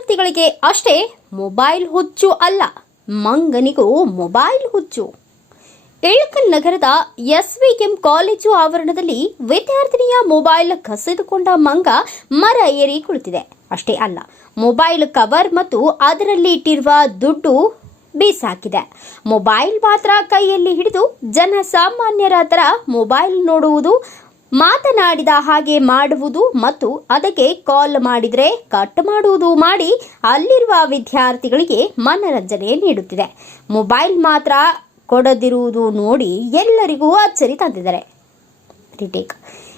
ವಿದ್ಯಾರ್ಥಿಗಳಿಗೆ ಅಷ್ಟೇ ಮೊಬೈಲ್ ಹುಚ್ಚು ಅಲ್ಲ, ಮಂಗನಿಗೂ ಮೊಬೈಲ್ ಹುಚ್ಚು. ಇಳಕಲ್ ನಗರದ ಎಸ್ವಿಎಂ ಕಾಲೇಜು ಆವರಣದಲ್ಲಿ ವಿದ್ಯಾರ್ಥಿನಿಯ ಮೊಬೈಲ್ ಕಸಿದುಕೊಂಡ ಮಂಗ ಮರ ಏರಿ ಕುಳಿತಿದೆ. ಅಷ್ಟೇ ಅಲ್ಲ, ಮೊಬೈಲ್ ಕವರ್ ಮತ್ತು ಅದರಲ್ಲಿ ಇಟ್ಟಿರುವ ದುಡ್ಡು ಬೀಸಾಕಿದೆ. ಮೊಬೈಲ್ ಮಾತ್ರ ಕೈಯಲ್ಲಿ ಹಿಡಿದು ಜನಸಾಮಾನ್ಯರ ಥರ ಮೊಬೈಲ್ ನೋಡುವುದು ಮಾತನಾಡಿದ ಹಾಗೆ ಮಾಡುವುದು ಮತ್ತು ಅದಕ್ಕೆ ಕಾಲ್ ಮಾಡಿದರೆ ಕಟ್ ಮಾಡುವುದು ಮಾಡಿ ಅಲ್ಲಿರುವ ವಿದ್ಯಾರ್ಥಿಗಳಿಗೆ ಮನರಂಜನೆ ನೀಡುತ್ತಿದೆ. ಮೊಬೈಲ್ ಮಾತ್ರ ಕೊಡದಿರುವುದು ನೋಡಿ ಎಲ್ಲರಿಗೂ ಅಚ್ಚರಿ ತಂದಿದ್ದಾರೆ.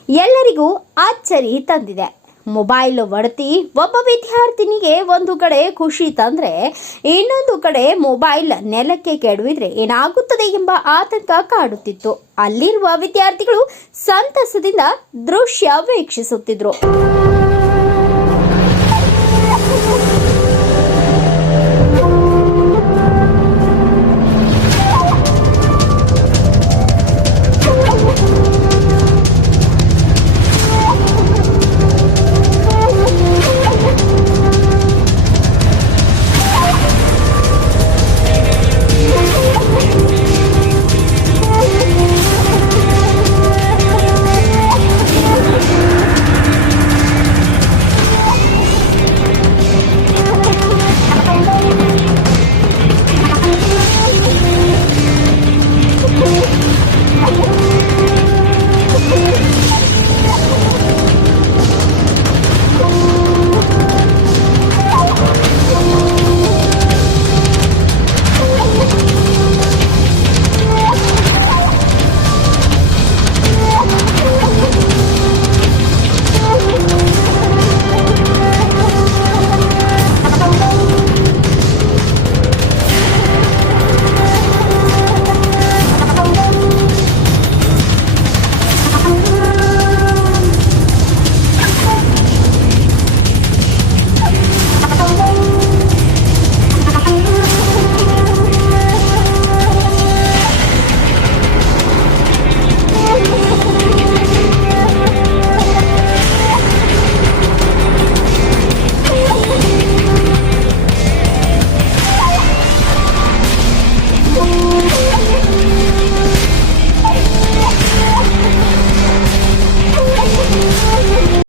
ಎಲ್ಲರಿಗೂ ಅಚ್ಚರಿ ತಂದಿದೆ. ಮೊಬೈಲ್ ಒಡತಿ ಒಬ್ಬ ವಿದ್ಯಾರ್ಥಿನಿಗೆ ಒಂದು ಕಡೆ ಖುಷಿ ತಂದರೆ ಇನ್ನೊಂದು ಕಡೆ ಮೊಬೈಲ್ ನೆಲಕ್ಕೆ ಕೆಡವಿದ್ರೆ ಏನಾಗುತ್ತದೆ ಎಂಬ ಆತಂಕ ಕಾಡುತ್ತಿತ್ತು. ಅಲ್ಲಿರುವ ವಿದ್ಯಾರ್ಥಿಗಳು ಸಂತಸದಿಂದ ದೃಶ್ಯ ವೀಕ್ಷಿಸುತ್ತಿದ್ರು.